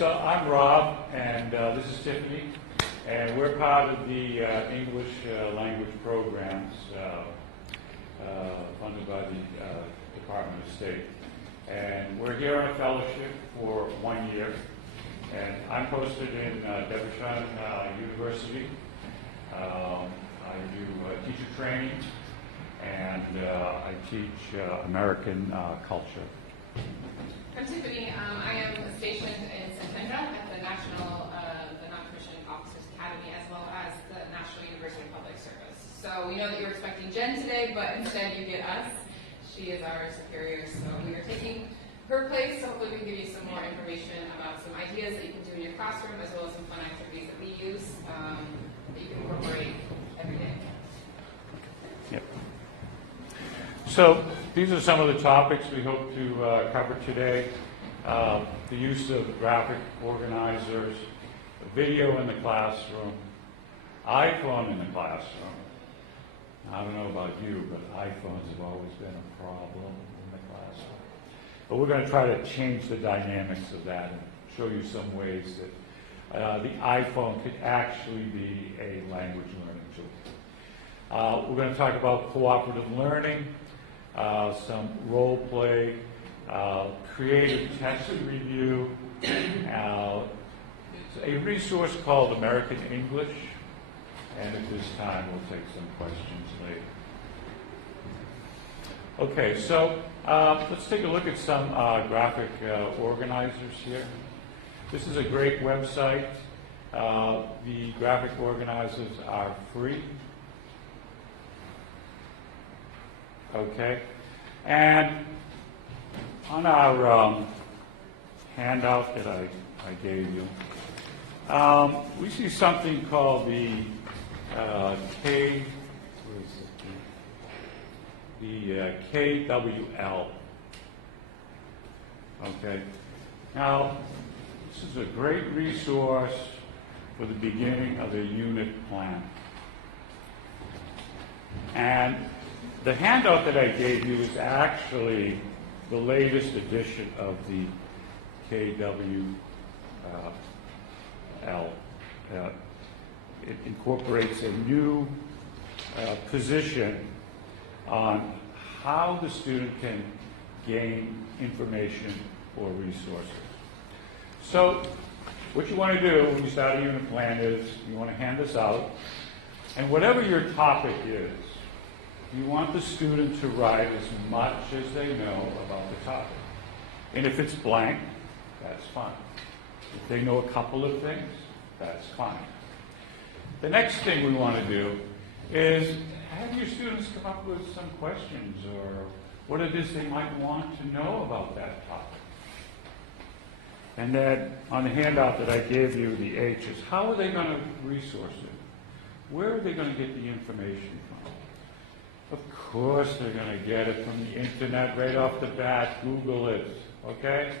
so I'm Rob, and this is Tiffany, and we're part of the English language programs funded by the Department of State. And we're here on a fellowship for 1 year, and I'm posted in Devonshire University. I do teacher training, and I teach American culture. I'm Tiffany. I am stationed in Santander at the Non-Commissioned Officers Academy, as well as the National University Public Service. So we know that you're expecting Jen today, but instead you get us. She is our superior, so we are taking her place. So hopefully we can give you some more information about some ideas that you can do in your classroom, as well as some fun activities that we use that you can incorporate every day. Yep. So these are some of the topics we hope to cover today. The use of graphic organizers, video in the classroom, iPhone in the classroom. I don't know about you, but iPhones have always been a problem in the classroom. But we're going to try to change the dynamics of that and show you some ways that the iPhone could actually be a language learning tool. We're going to talk about cooperative learning, some role play, creative text review, a resource called American English, and at this time we'll take some questions later. Okay, so let's take a look at some graphic organizers here. This is a great website. The graphic organizers are free. Okay, and on our handout that I gave you, we see something called the KWL. Okay, now this is a great resource for the beginning of a unit plan. And the handout that I gave you is actually the latest edition of the KWL. It incorporates a new position on how the student can gain information or resources. So what you want to do when you start a unit plan is you want to hand this out, and whatever your topic is, you want the student to write as much as they know about the topic. And if it's blank, that's fine. If they know a couple of things, that's fine. The next thing we want to do is have your students come up with some questions or what it is they might want to know about that topic. And then on the handout that I gave you, the H's, how are they going to resource it? Where are they going to get the information from? Of course they're going to get it from the internet right off the bat. Google it, okay?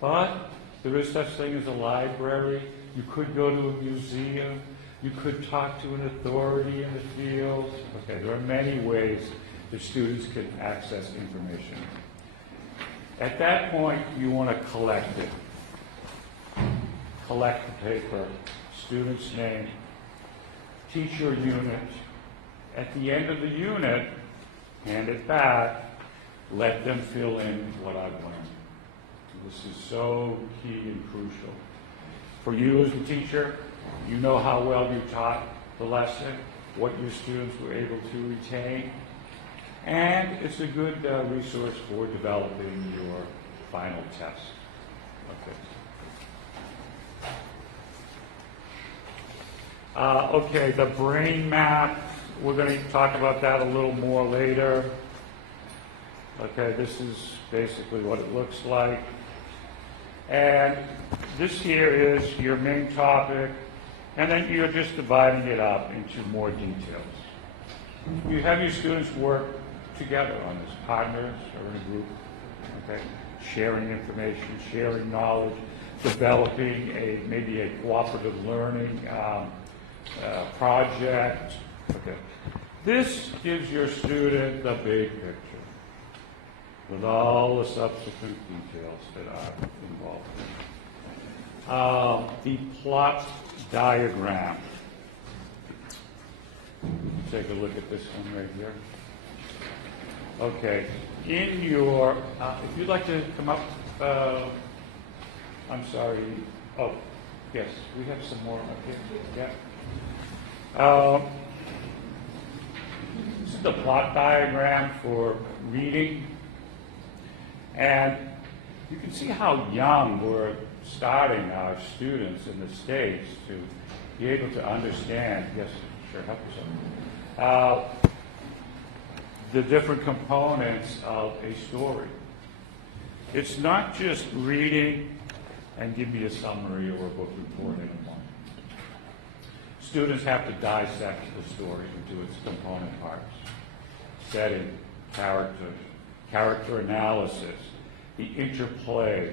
But there is such thing as a library. You could go to a museum. You could talk to an authority in the field. Okay, there are many ways that students can access information. At that point, you want to collect it. Collect the paper, student's name, teacher unit. At the end of the unit, hand it back, let them fill in what I've learned. This is so key and crucial. For you as a teacher, you know how well you taught the lesson, what your students were able to retain, and it's a good resource for developing your final test. Okay, the brain map, we're going to talk about that a little more later. Okay, this is basically what it looks like. And this here is your main topic, and then you're just dividing it up into more details. You have your students work together on this, partners or in a group, okay? Sharing information, sharing knowledge, developing maybe a cooperative learning project. Okay. This gives your student the big picture with all the subsequent details that are involved. the plot diagram. Take a look at this one right here. Okay, in your, if you'd like to come up, I'm sorry. Oh, yes, we have some more up here. Yeah. This is the plot diagram for reading. And you can see how young we're starting our students in the States to be able to understand, yes, sure, help yourself, the different components of a story. It's not just reading and give me a summary or a book report anymore. Students have to dissect the story into its component parts. Setting, character analysis, the interplay,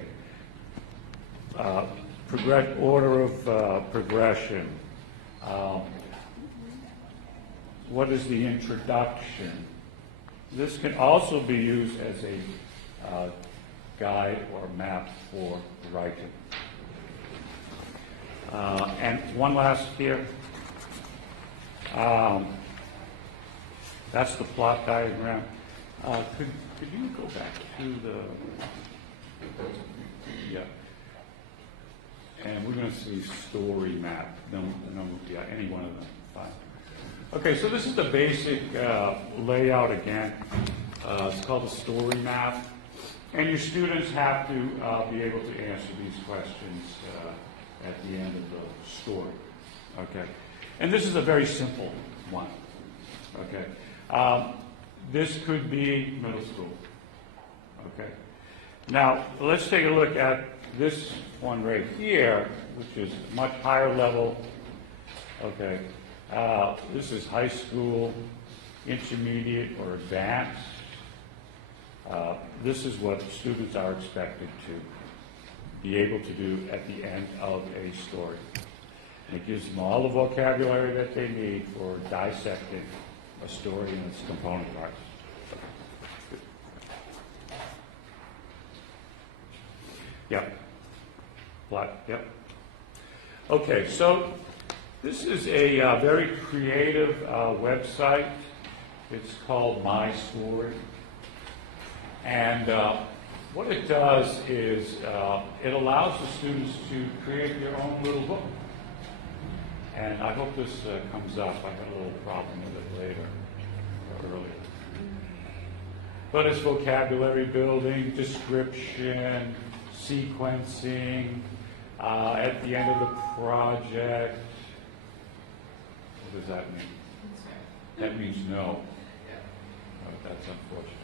order of progression, what is the introduction. This can also be used as a guide or map for writing. And one last here. That's the plot diagram. Could you go back to the, yeah. And we're going to see story map. No, yeah, any one of them, fine. Okay, so this is the basic layout again. It's called the story map. And your students have to be able to answer these questions at the end of the story. Okay, and this is a very simple one. Okay, this could be middle school. Okay, now let's take a look at this one right here, which is much higher level. Okay, this is high school, intermediate, or advanced. This is what students are expected to be able to do at the end of a story. And it gives them all the vocabulary that they need for dissecting a story and its component parts. Yep. Plot, yep. Okay, so this is a very creative website. It's called My Story. And what it does is it allows the students to create their own little book. And I hope this comes up. I had a little problem with it later, or earlier. But it's vocabulary building, description, sequencing, at the end of the project. What does that mean? That means no. Oh, that's unfortunate.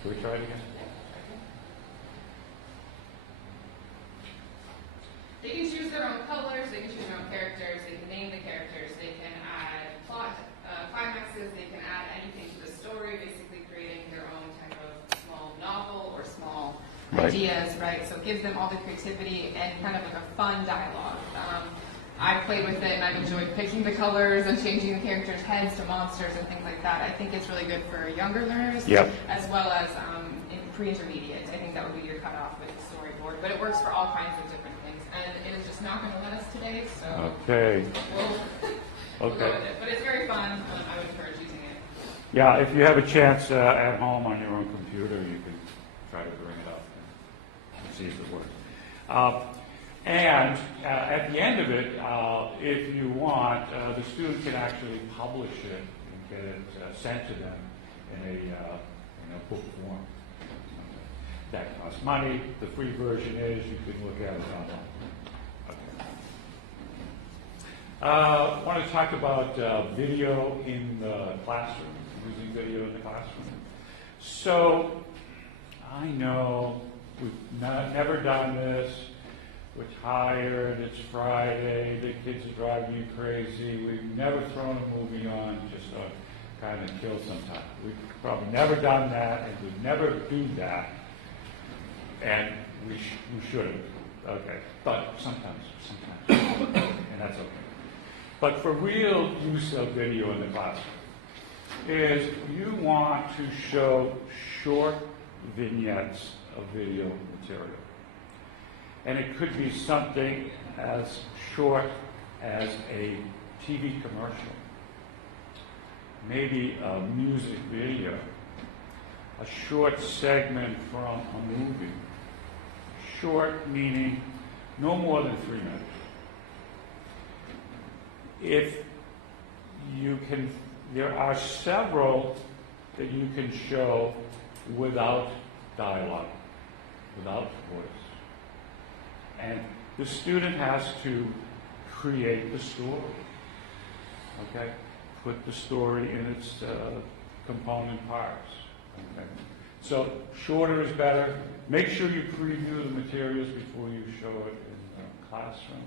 Can we try it again? They can choose their own colors, they can choose their own characters, they can name the characters, they can add plot climaxes, they can add anything to the story, basically creating their own type of small novel or small ideas, right? So it gives them all the creativity and kind of like a fun dialogue. I've played with it and I've enjoyed picking the colors and changing the characters' heads to monsters and things like that. I think it's really good for younger learners, as well as in pre-intermediate. I think that would be your cutoff with the storyboard, but it works for all kinds of different things. And it is just not going to let us today, so we'll go with it. But it's very fun. I would encourage using it. Yeah, if you have a chance at home on your own computer, you can try to bring it up and see if it works. And at the end of it, if you want, the student can actually publish it and get it sent to them in a book form. That costs money. The free version is you can look at it online. I want to talk about video in the classroom, using video in the classroom. So I know we've never done this. We're tired, it's Friday, the kids are driving you crazy. We've never thrown a movie on just to kind of kill some time. We've probably never done that, and we'd never do that. And we shouldn't. Okay, but sometimes, and that's okay. But for real use of video in the classroom is you want to show short vignettes of video material. And it could be something as short as a TV commercial, maybe a music video, a short segment from a movie. Short meaning no more than 3 minutes. If you can, there are several that you can show without dialogue, without voice. And the student has to create the story, okay? Put the story in its component parts, okay? So shorter is better. Make sure you preview the materials before you show it in the classroom.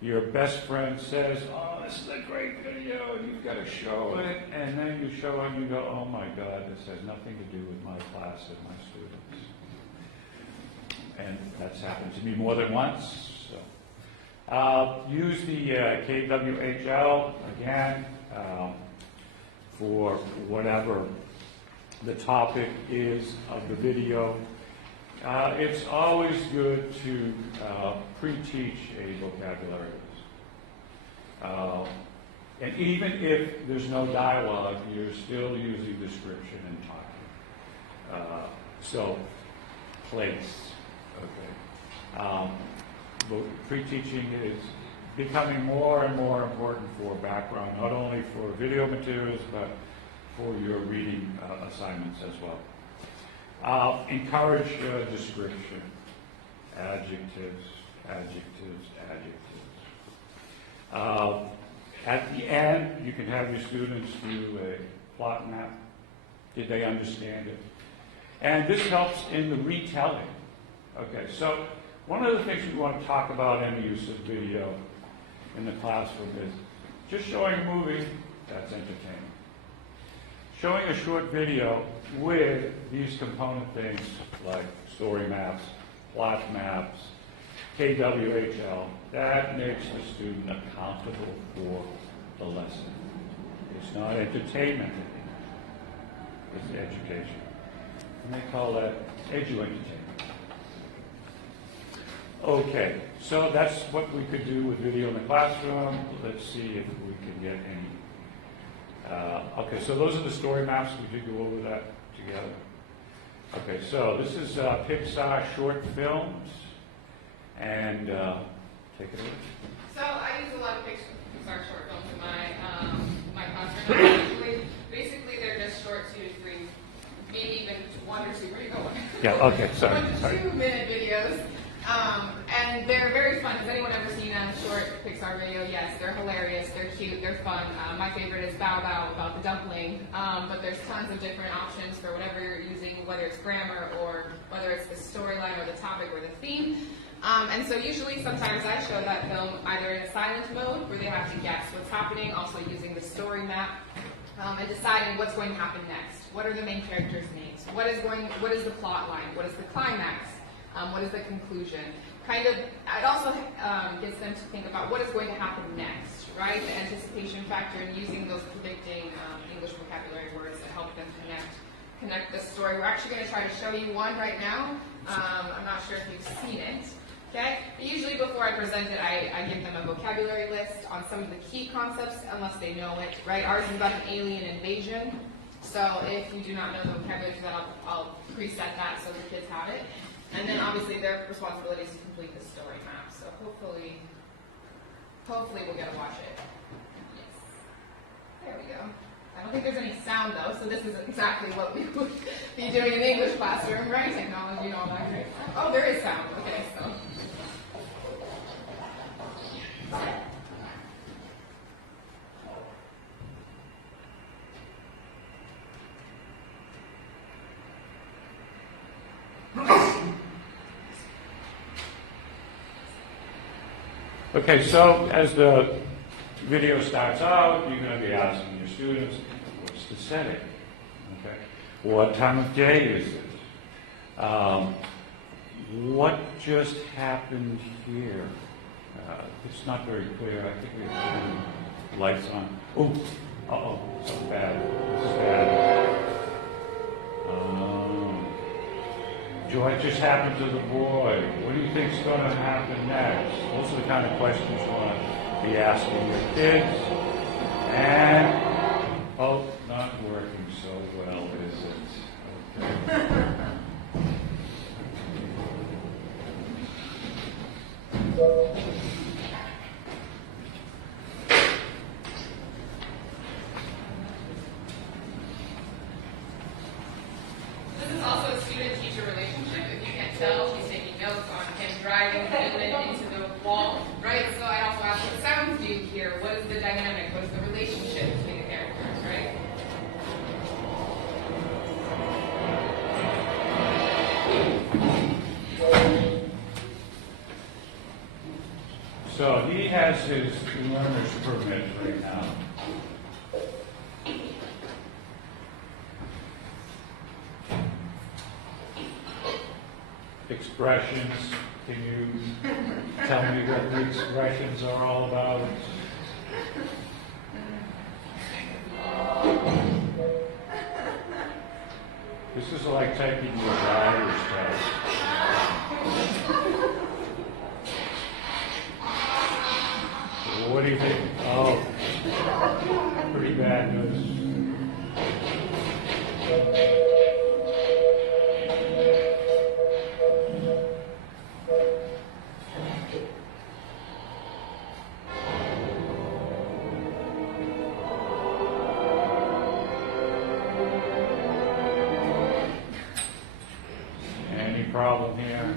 Your best friend says, oh, this is a great video, and you've got to show it, and then you show it and you go, oh my God, this has nothing to do with my class and my students. And that's happened to me more than once. So. Use the KWHL, again, for whatever the topic is of the video. It's always good to pre-teach a vocabulary list. And even if there's no dialogue, you're still using description and talking. So, place, okay. But pre-teaching is becoming more and more important for background, not only for video materials, but for your reading assignments as well. Encourage description, adjectives, adjectives, adjectives. At the end, you can have your students do a plot map. Did they understand it? And this helps in the retelling. Okay, so one of the things we want to talk about in the use of video in the classroom is just showing a movie, that's entertaining. Showing a short video with these component things like story maps, plot maps, KWHL, that makes the student accountable for the lesson. It's not entertainment anymore, it's education. And they call that edu-entertainment. Okay, so that's what we could do with video in the classroom. Let's see if we can get any. Okay, so those are the story maps. We did go over that together. Okay, so this is Pixar short films, and take it away. So I use a lot of Pixar short films in my classroom. Actually, basically, they're just short 2 to 3, maybe even 1 or 2. Where do you go? Yeah. Okay. Sorry. 1 to 2 minute videos. And they're very fun. Has anyone ever seen a short Pixar video? Yes, they're hilarious, they're cute, they're fun. My favorite is Bow Bow about the dumpling, but there's tons of different options for whatever you're using, whether it's grammar or whether it's the storyline or the topic or the theme. And so usually sometimes I show that film either in a silent mode where they have to guess what's happening, also using the story map, and deciding what's going to happen next. What are the main characters' names? What is the plot line? What is the climax? What is the conclusion? It also gets them to think about what is going to happen next, right? The anticipation factor and using those predicting English vocabulary words to help them connect the story. We're actually going to try to show you one right now. I'm not sure if you've seen it. Okay? But usually before I present it, I give them a vocabulary list on some of the key concepts, unless they know it, right? Ours is about an alien invasion. So if you do not know the vocabulary for that, I'll preset that so the kids have it. And then obviously their responsibility is to complete the story map. So hopefully we'll get to watch it. Yes. There we go. I don't think there's any sound though, so this is exactly what we would be doing in the English classroom, right? Technology and all that great stuff. Oh, there is sound. Okay, so. Okay, so as the video starts out, you're going to be asking your students, what's the setting? Okay, what time of day is it? What just happened here? It's not very clear. I think we have lights on. Oh, something bad. This is bad. what just happened to the boy? What do you think's going to happen next? Those are the kind of questions you want to be asking your kids. And, oh, not working so well, is it? Okay. This is also a student-teacher relationship. If you can't tell, she's taking notes on him driving the villain into the wall, right? So I also asked what sounds do you hear? What is the dynamic? What is the relationship between the characters, right? So he has his learner's permit right now. Expressions. Can you tell me what the expressions are all about? This is like taking your driver's test. What do you think? Oh, pretty bad news. Any problem here?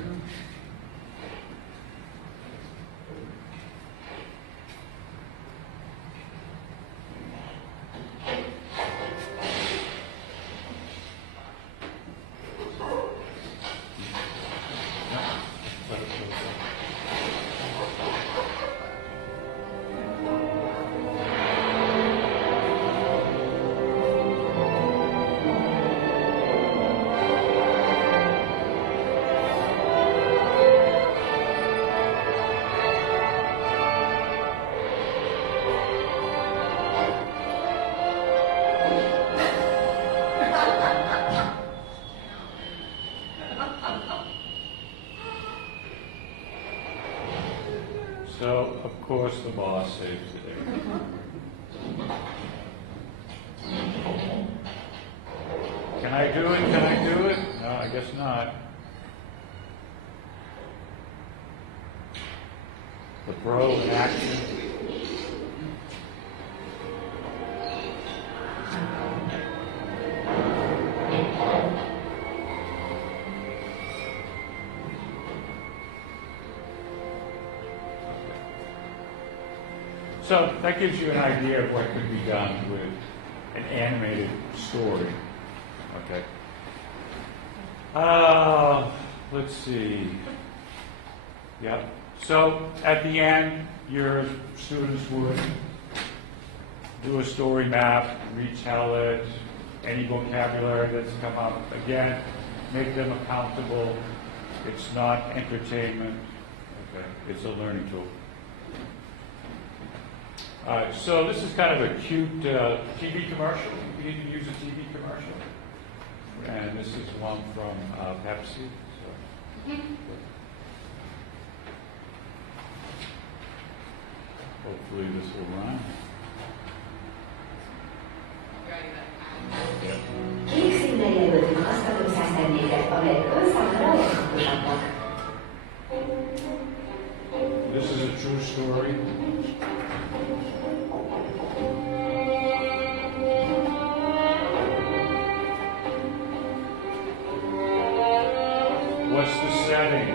So, of course, the boss saves the day. Can I do it? Can I do it? No, I guess not. The pro in action. So that gives you an idea of what could be done with an animated story. Okay. Let's see. Yeah. So at the end, your students would do a story map, retell it, any vocabulary that's come up. Again, make them accountable. It's not entertainment. Okay. It's a learning tool. So this is kind of a cute TV commercial. You can use a TV commercial. And this is one from Pepsi. So. Hopefully this will run. Kék színre jelöltük azt a 500 terméket, amelyek ön számára legfontosabbak. This is a true story. What's the setting?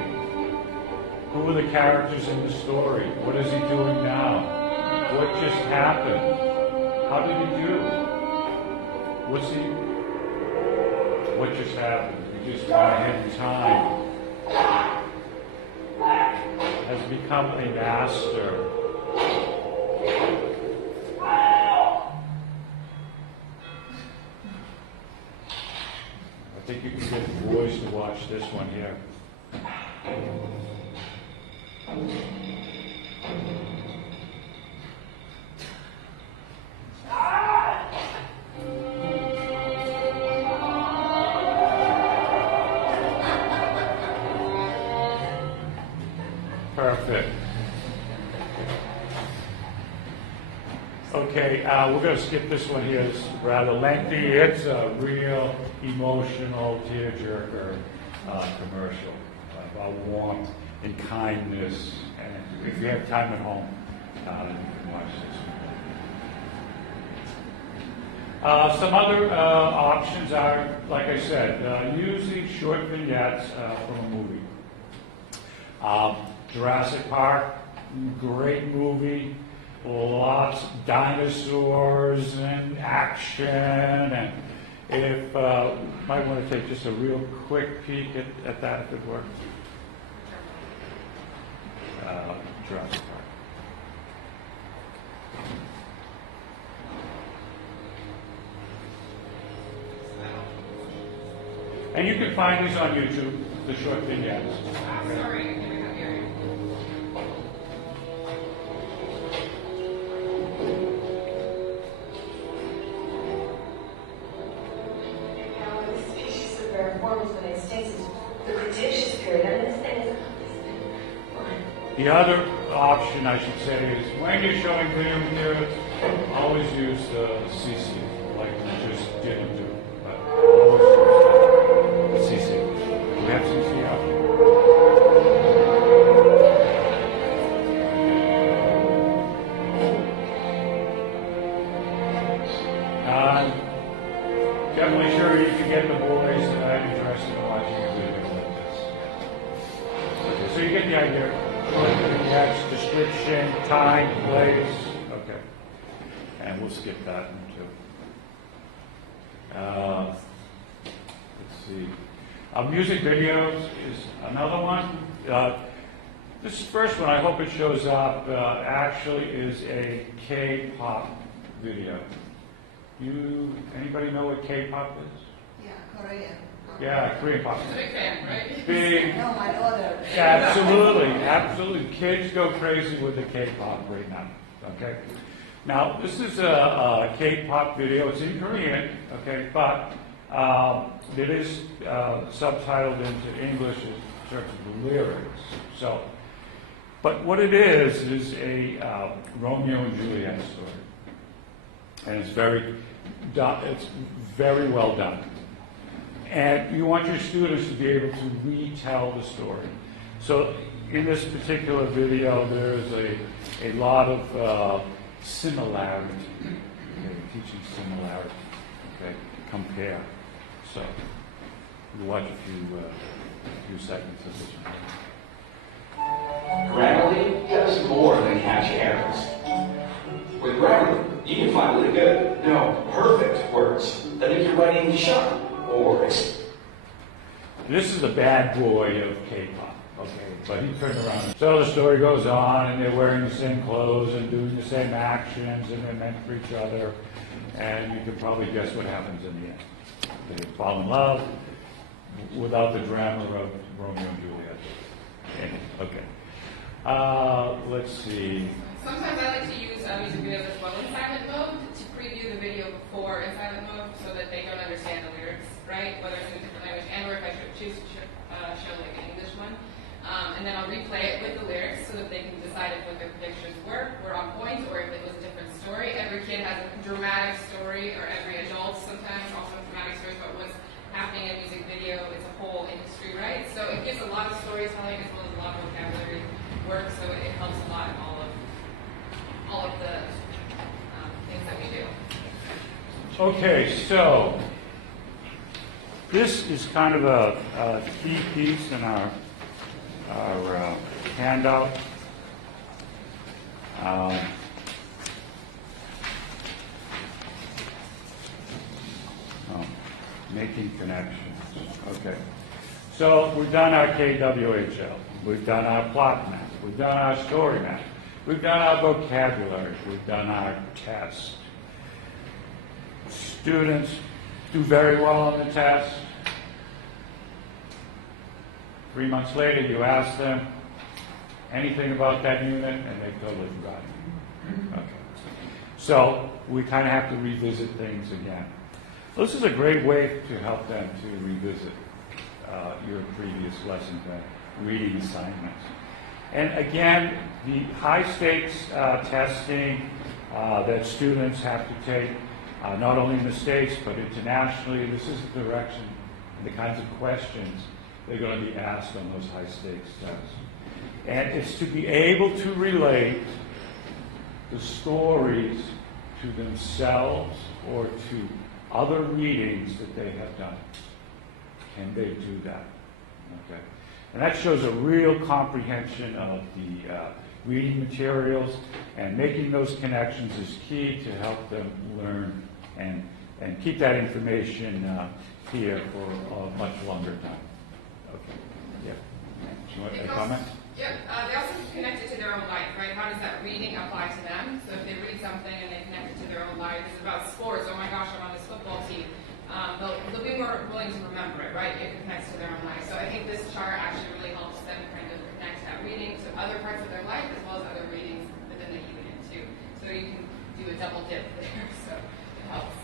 Who are the characters in the story? What is he doing now? What just happened? How did he do? What just happened? He just went ahead in time. Has become a master. I think you can get boys to watch this one here. Okay, we're going to skip this one here. It's rather lengthy. It's a real emotional tearjerker commercial about warmth and kindness. And if you have time at home, you can watch this. Some other options are, like I said, using short vignettes from a movie. Jurassic Park, great movie. Lots of dinosaurs and action, and if might want to take just a real quick peek at that if it works. Jurassic Park. And you can find these on YouTube, the short vignettes. I'm sorry, I never have your. The other option, I should say, is when you're showing video materials, always use the CC, like we just didn't do. But always use CC. We have CC out. Definitely sure you can get the boys interested in watching a video like this. Okay, so you get the idea. That's description, time, place. Okay. And we'll skip that one too. Let's see. Music videos is another one. This first one, I hope it shows up, actually is a K-pop video. Anybody know what K-pop is? Yeah, Korean. Yeah, Korean pop. She's a big fan, right? Big. No, my daughter. Absolutely, absolutely. Kids go crazy with the K-pop right now. Okay. Now this is a K-pop video. It's in Korean. Okay, but it is subtitled into English in terms of the lyrics. So, but what it is a Romeo and Juliet story, and it's very well done. And you want your students to be able to retell the story. So in this particular video, there's a lot of similarity, okay, teaching similarity, okay, compare. So we'll watch a few segments of this one. Grammarly does more than catch errors. With Grammarly, you can find really good, no, perfect words that make your writing sharp. This is the bad boy of K-pop, okay, but he turned around. So the story goes on, and they're wearing the same clothes and doing the same actions, and they're meant for each other, and you can probably guess what happens in the end. They fall in love without the drama of Romeo and Juliet. Okay. Let's see. Sometimes I like to use music videos as well in silent mode to preview the video before in silent mode so that they don't understand the lyrics, right? Whether it's in a different language and or if I choose to show like an English one. And then I'll replay it with the lyrics so that they can decide if what their predictions were on point or if it was a different story. Every kid has a dramatic story, or every adult sometimes also has dramatic stories about what's happening in a music video. It's a whole industry, right? So it gives a lot of storytelling as well as a lot of vocabulary work, so it helps a lot in all of the things that we do. Okay, so this is kind of a key piece in our handout. Making connections. Okay. So we've done our KWHL. We've done our plot map. We've done our story map. We've done our vocabulary. We've done our test. Students do very well on the test. 3 months later, you ask them anything about that unit, and they totally forgot it. Okay. So we kind of have to revisit things again. This is a great way to help them to revisit your previous lesson plan, reading assignments. And again, the high stakes testing, that students have to take, not only in the States, but internationally. This is the direction and the kinds of questions they're going to be asked on those high-stakes tests. And it's to be able to relate the stories to themselves or to other readings that they have done. Can they do that? Okay. And that shows a real comprehension of the reading materials, and making those connections is key to help them learn and keep that information here for a much longer time. Okay. Yeah. Do you want a comment? Yep. They also connect it to their own life, right? How does that reading apply to them? So if they read something and they connect it to their own life, it's about sports. Oh my gosh, I'm on this football team. They'll be more willing to remember it, right? If it connects to their own life. So I think this chart actually really helps them kind of connect that reading to other parts of their life as well as other readings within the unit too. So you can do a double dip there. So it helps.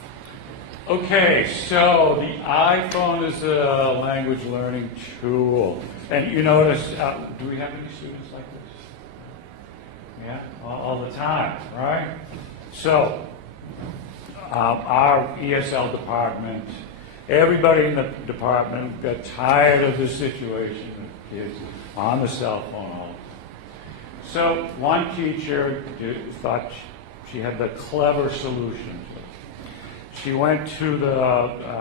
Okay, so the iPhone is a language learning tool. And you notice, do we have any students like this? Yeah, all the time, right? So, our ESL department, everybody in the department got tired of this situation of kids on the cell phone all the time. So one teacher thought she had the clever solution. She went to the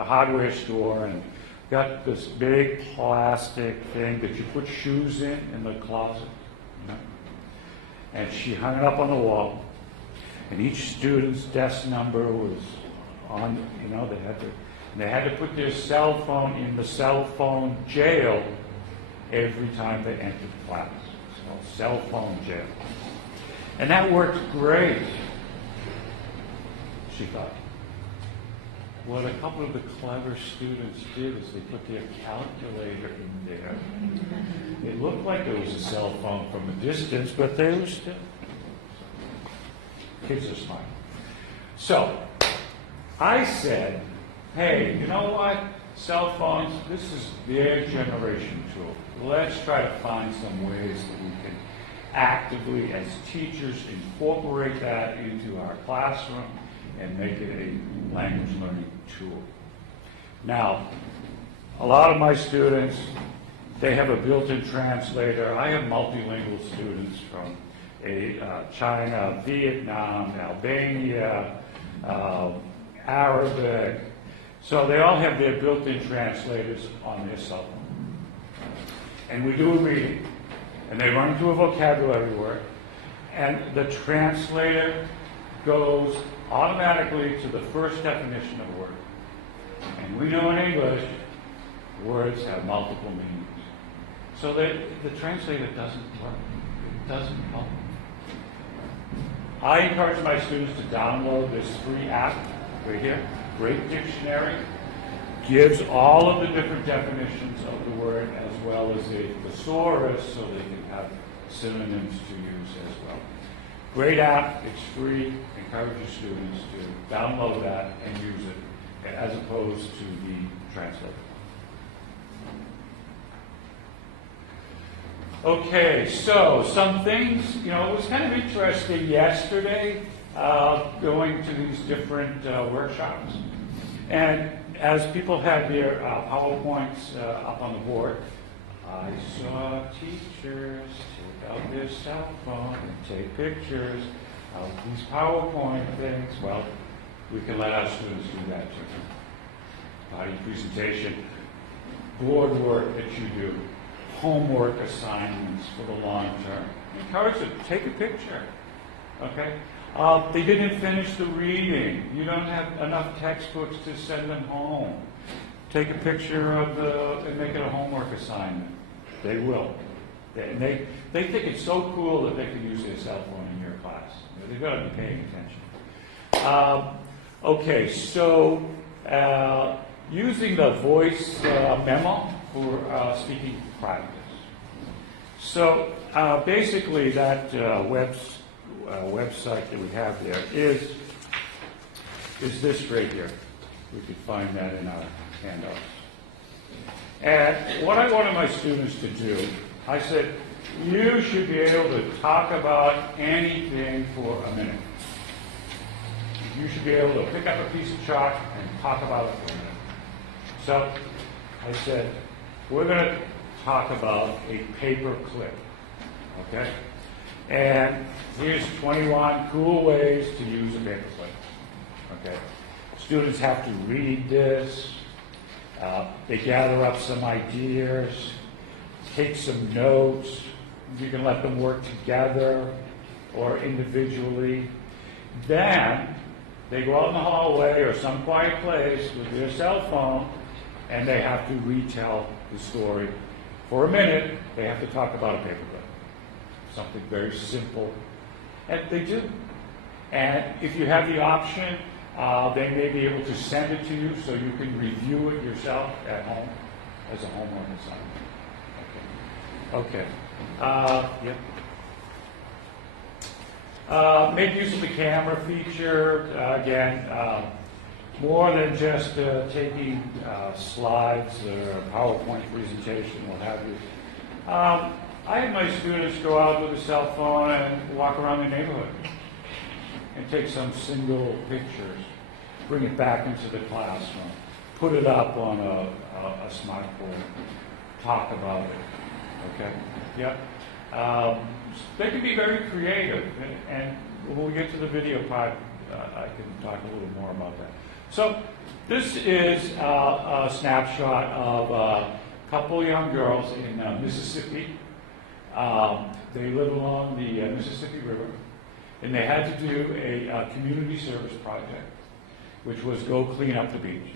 hardware store and got this big plastic thing that you put shoes in the closet. You know? And she hung it up on the wall. And each student's desk number was on, you know, they had to put their cell phone in the cell phone jail every time they entered class. It's called cell phone jail. And that worked great, she thought. What a couple of the clever students did is they put their calculator in there. It looked like it was a cell phone from a distance, but they were still. Kids are smart. So, I said, hey, you know what? Cell phones, this is their generation tool. Let's try to find some ways that we can actively, as teachers, incorporate that into our classroom and make it a language learning tool. Now, a lot of my students, they have a built-in translator. I have multilingual students from China, Vietnam, Albania, Arabic. So they all have their built-in translators on their cell phone. And we do a reading, and they run through a vocabulary word, and the translator goes automatically to the first definition of a word. And we know in English, words have multiple meanings. So the translator doesn't work. It doesn't help. I encourage my students to download this free app right here, Great Dictionary. Gives all of the different definitions of the word as well as a thesaurus so they can have synonyms to use as well. Great app, it's free. Encourage your students to download that and use it as opposed to the translator. Okay, so some things, you know, it was kind of interesting yesterday going to these different workshops. And as people had their PowerPoints up on the board, I saw teachers take out their cell phone and take pictures of these PowerPoint things. Well, we can let our students do that too. Body presentation, board work that you do, homework assignments for the long term. Encourage them, take a picture, okay? They didn't finish the reading. You don't have enough textbooks to send them home. Take a picture of and make it a homework assignment. They will. They think it's so cool that they can use their cell phone in your class. They've got to be paying attention. Okay, so using the voice memo for speaking practice. So basically that website that we have there is this right here. We could find that in our handouts. And what I wanted my students to do, I said, you should be able to talk about anything for a minute. you should be able to pick up a piece of chalk and talk about it for a minute. So I said, we're going to talk about a paper clip, okay? And here's 21 cool ways to use a paper clip, okay? Students have to read this. They gather up some ideas, take some notes. You can let them work together or individually. Then they go out in the hallway or some quiet place with their cell phone, and they have to retell the story. For a minute, they have to talk about a paperclip. Something very simple. And they do. And if you have the option, they may be able to send it to you so you can review it yourself at home as a homework assignment. Okay. Yep. Make use of the camera feature. Again, more than just taking slides or a PowerPoint presentation, what have you. I had my students go out with a cell phone and walk around the neighborhood and take some single pictures, bring it back into the classroom, put it up on a smartboard, talk about it. Okay? Yep. They can be very creative, and when we get to the video part, I can talk a little more about that. So this is a snapshot of a couple young girls in Mississippi. They live along the Mississippi River, and they had to do a community service project, which was go clean up the beach.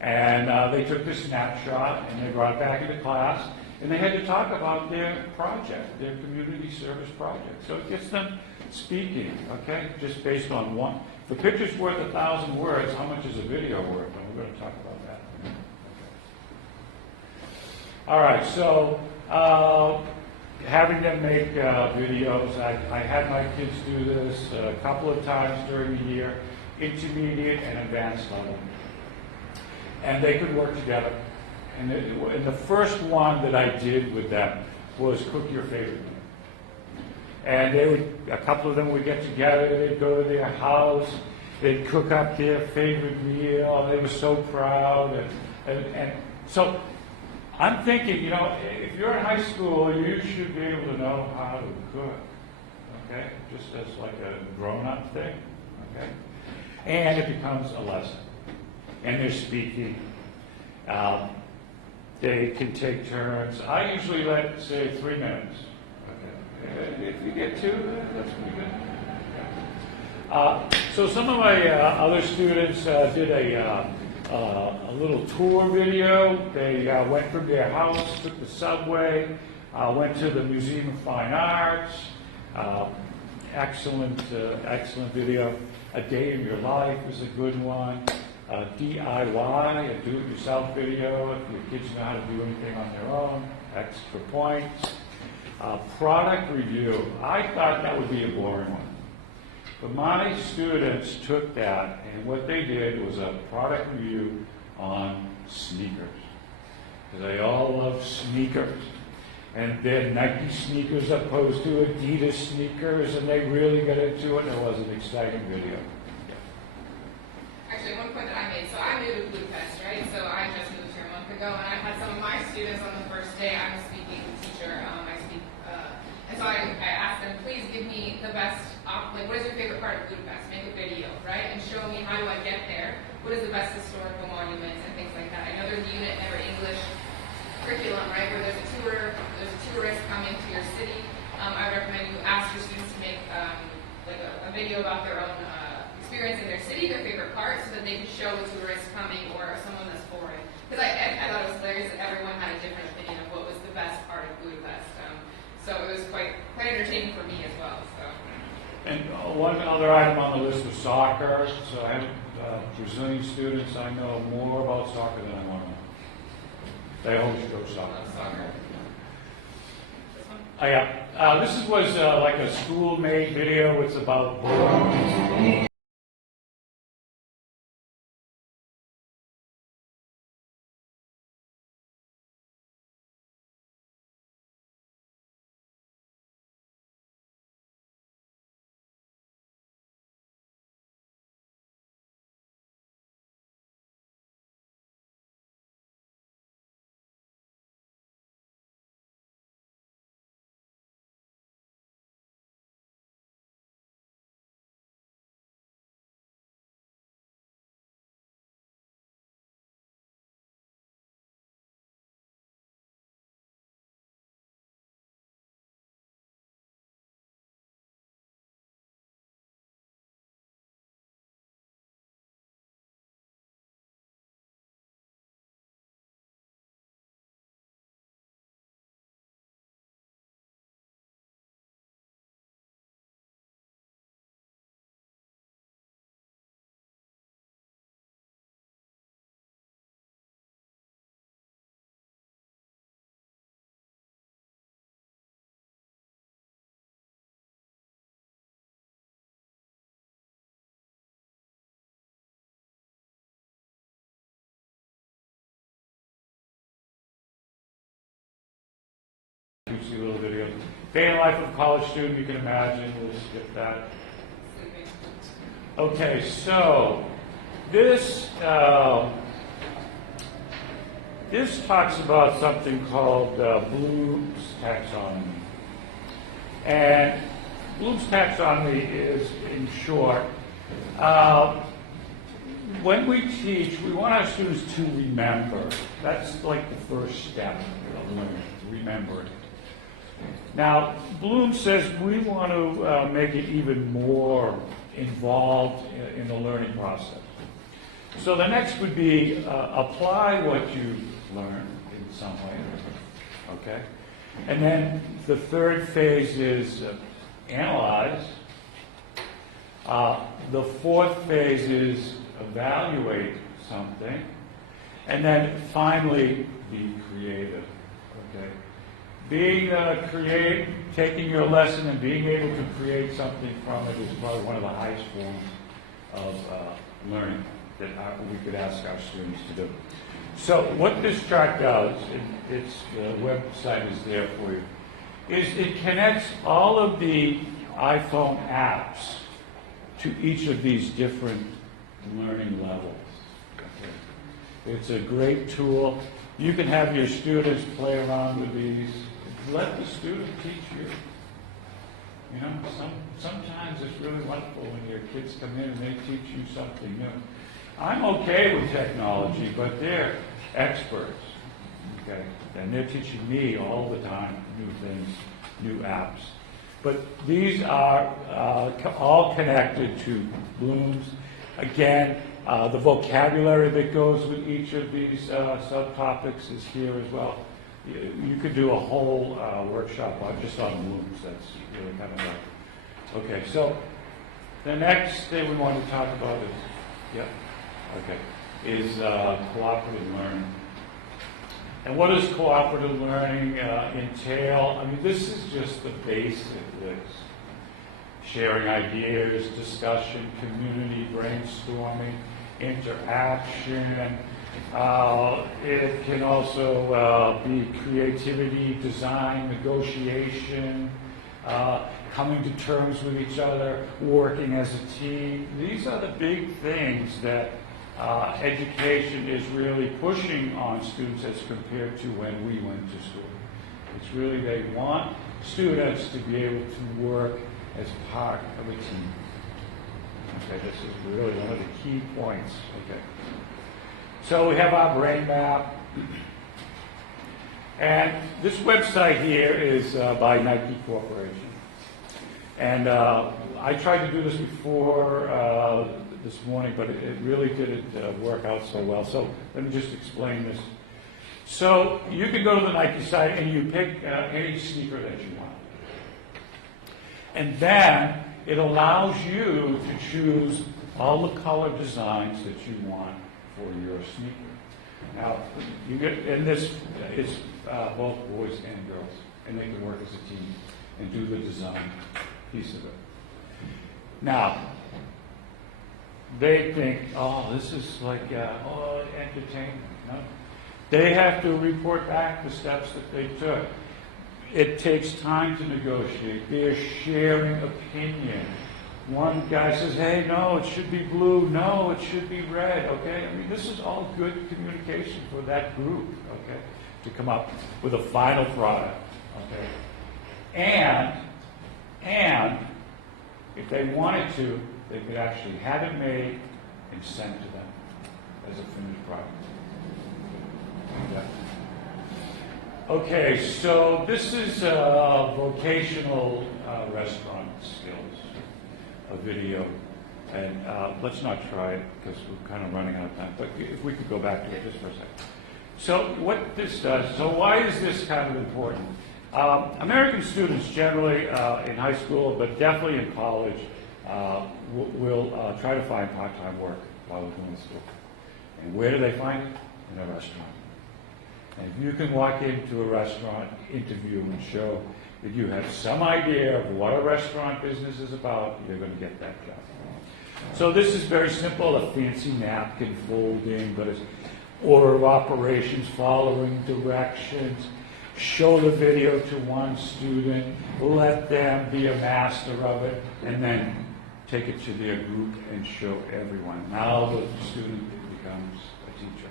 And they took this snapshot, and they brought it back into class, and they had to talk about their project, their community service project. So it gets them speaking, okay, just based on one. If the picture's worth 1,000 words, how much is a video worth? And we're going to talk about that. Okay. All right, so having them make videos, I had my kids do this a couple of times during the year, intermediate and advanced level. And they could work together. And the first one that I did with them was cook your favorite meal. And a couple of them would get together, they'd go to their house, they'd cook up their favorite meal, they were so proud. And so I'm thinking, if you're in high school, you should be able to know how to cook, okay? Just as like a grown-up thing, okay? And it becomes a lesson. And they're speaking. They can take turns. I usually let, say, 3 minutes. Okay. If you get 2, that's pretty good. Okay. So some of my other students did a little tour video. They went from their house, took the subway, went to the Museum of Fine Arts. Excellent video. A Day in Your Life is a good one. DIY, a do-it-yourself video, if your kids know how to do anything on their own, extra points. Product review, I thought that would be a boring one. But my students took that, and what they did was a product review on sneakers. Because they all love sneakers. And they're Nike sneakers opposed to Adidas sneakers, and they really got into it, and it was an exciting video. Actually, one point that I made, so I'm new to Budapest, right? So I just moved here a month ago, and I had some of my students on the first day. I'm a speaking teacher. And so I asked them, please give me the best, what is your favorite part of Budapest? Make a video, right? And show me how do I get there? What is the best historical monuments and things like that? I know there's a unit in every English curriculum, right, where there's a tourist coming to your city. I recommend you ask your students to make a video about their own experience in their city, their favorite part, so that they can show a tourist coming or someone that's foreign. Because I thought it was hilarious that everyone had a different opinion of what was the best part of Budapest. So it was quite entertaining for me as well. So. And one other item on the list was soccer. So I have Brazilian students. I know more about soccer than I want to know. They always go soccer. Yeah. This was like a school-made video. It's about You see a little video. Day in the life of a college student, you can imagine. We'll skip that. Okay, so this this talks about something called Bloom's Taxonomy. And Bloom's Taxonomy is, in short, when we teach, we want our students to remember. That's like the first step of learning, remembering. Now, Bloom says we want to make it even more involved in the learning process. So the next would be apply what you learned in some way, okay? And then the third phase is analyze. The fourth phase is evaluate something. And then finally, be creative, okay? Being taking your lesson and being able to create something from it is probably one of the highest forms of learning that we could ask our students to do. So what this chart does, the website is there for you, is it connects all of the iPhone apps to each of these different learning levels. Okay. It's a great tool. You can have your students play around with these. Let the student teach you. You know, sometimes it's really wonderful when your kids come in and they teach you something new. I'm okay with technology, but they're experts, okay? And they're teaching me all the time new things, new apps. But these are all connected to Bloom's. Again, the vocabulary that goes with each of these subtopics is here as well. You could do a whole workshop just on Bloom's. That's really kind of like, okay, so the next thing we want to talk about is cooperative learning. And what does cooperative learning entail? I mean, this is just the basics. Sharing ideas, discussion, community, brainstorming, interaction. It can also be creativity, design, negotiation, coming to terms with each other, working as a team. These are the big things that education is really pushing on students as compared to when we went to school. It's really they want students to be able to work as part of a team. Okay, this is really one of the key points. Okay. So we have our brain map. And this website here is by Nike Corporation. And I tried to do this before this morning, but it really didn't work out so well. So let me just explain this. So you can go to the Nike site and you pick any sneaker that you want. And then it allows you to choose all the color designs that you want for your sneaker. Now, you get, and this is both boys and girls, and they can work as a team and do the design piece of it. Now, they think, oh, this is like entertainment. No, they have to report back the steps that they took. It takes time to negotiate. They're sharing opinion. One guy says, hey, no, it should be blue. No, it should be red, okay? I mean, this is all good communication for that group, okay, to come up with a final product, okay? And if they wanted to, they could actually have it made and sent to them as a finished product. Okay. Okay, so this is vocational restaurant skills, a video. And let's not try it because we're kind of running out of time. But if we could go back to it just for a second. So what this does, so why is this kind of important? American students generally in high school, but definitely in college, will try to find part-time work while they're going to school. And where do they find it? In a restaurant. And if you can walk into a restaurant, interview, and show that you have some idea of what a restaurant business is about, you're going to get that job. So this is very simple, a fancy napkin folding, but it's order of operations, following directions, show the video to one student, let them be a master of it, and then take it to their group and show everyone. Now the student becomes a teacher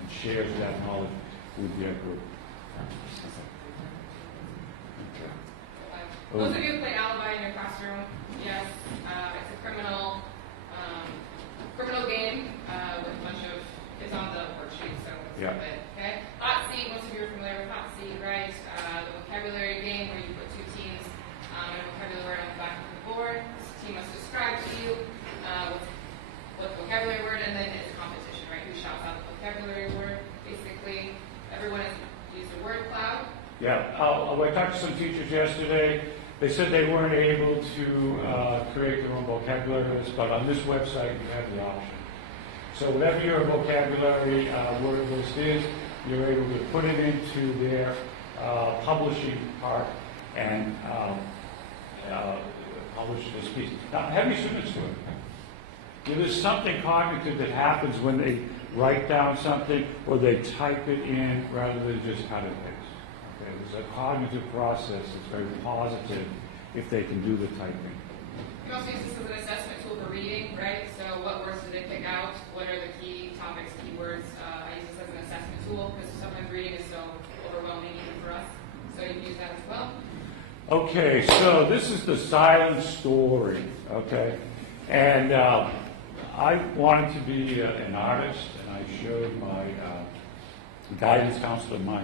and shares that knowledge with their group. Okay. Those of you who play Alibi in your classroom, yes, it's a criminal game with a bunch of, it's on the worksheet, so it's Yeah. a bit, okay? Hot seat, most of you are familiar with hot seat, right? The vocabulary game where you put two teams and a vocabulary word on the back of the board. This team must describe to you what the vocabulary word, and then it's a competition, right? Who shouts out the vocabulary word? Basically, everyone has used a word cloud. Yeah, I talked to some teachers yesterday. They said they weren't able to create their own vocabulary list, but on this website you have the option. So whatever your vocabulary word list is, you're able to put it into their publishing part and publish this piece. Now, have your students do it. You know, there's something cognitive that happens when they write down something or they type it in rather than just cut and paste. Okay, there's a cognitive process that's very positive if they can do the typing. You can also use this as an assessment tool for reading, right? So what words did they pick out? What are the key topics, keywords? I use this as an assessment tool because sometimes reading is so overwhelming even for us. So you can use that as well. Okay, so this is the silent story, okay? And I wanted to be an artist, and I showed my guidance counselor my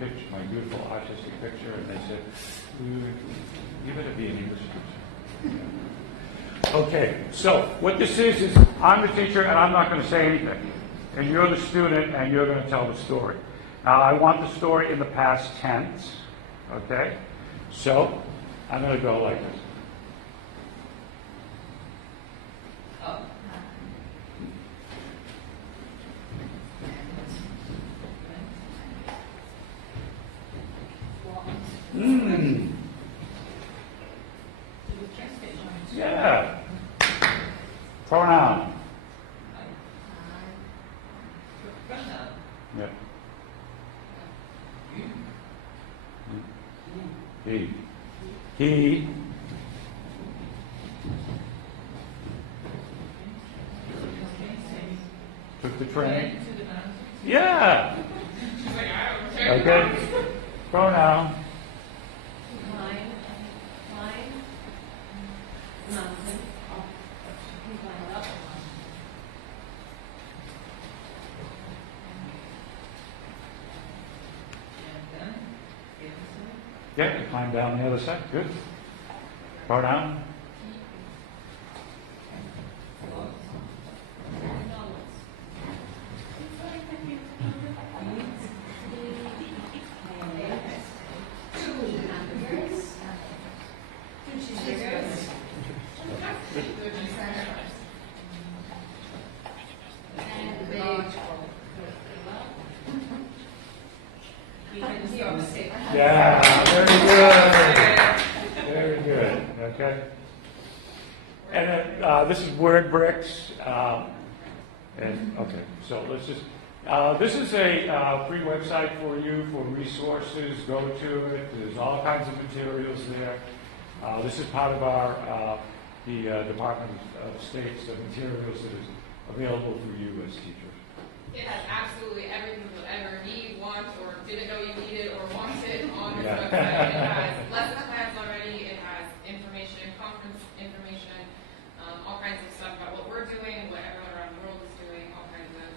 picture, my beautiful artistic picture, and they said, you better be an English teacher. Okay, so what this is I'm the teacher, and I'm not going to say anything. And you're the student, and you're going to tell the story. Now, I want the story in the past tense, okay? So, I'm going to go like this. Yeah. Pronoun. Yeah. He. Took the train. Yeah. Okay. Pronoun. Yeah, you climb down the other side. Good. Pronoun. Yeah, very good. Very good. Okay. And then this is word bricks. And okay, so let's just. This is a free website for you for resources. Go to it. There's all kinds of materials there. This is part of our the Department of State's materials that is available for you as teachers. It has absolutely everything you'll ever need, want, or didn't know you needed or wanted on this website. It has lesson plans already. It has information, conference information, all kinds of stuff about what we're doing, what everyone around the world is doing, all kinds of.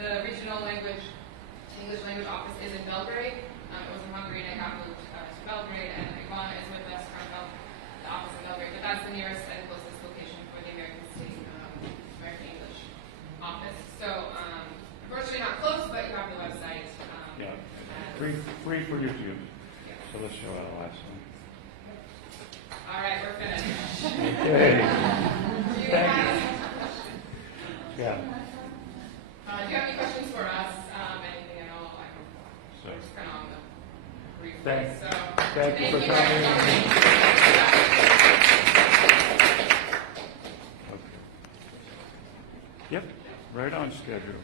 The regional English language office is in Belgrade. It was in Hungary, and it got moved to Belgrade, and Ivana is with us from the office in Belgrade. But that's the nearest and closest location for the American State American English office. So, unfortunately not close, but you have the website. Yeah, free for you to use. Yes. So let's show our last one. All right, we're finished. Okay. Do you have, Yeah. do you have any questions for us? Anything at all? So. We're just kind of on the brief. Thank you for guys coming. coming. Okay. Yep, right on schedule.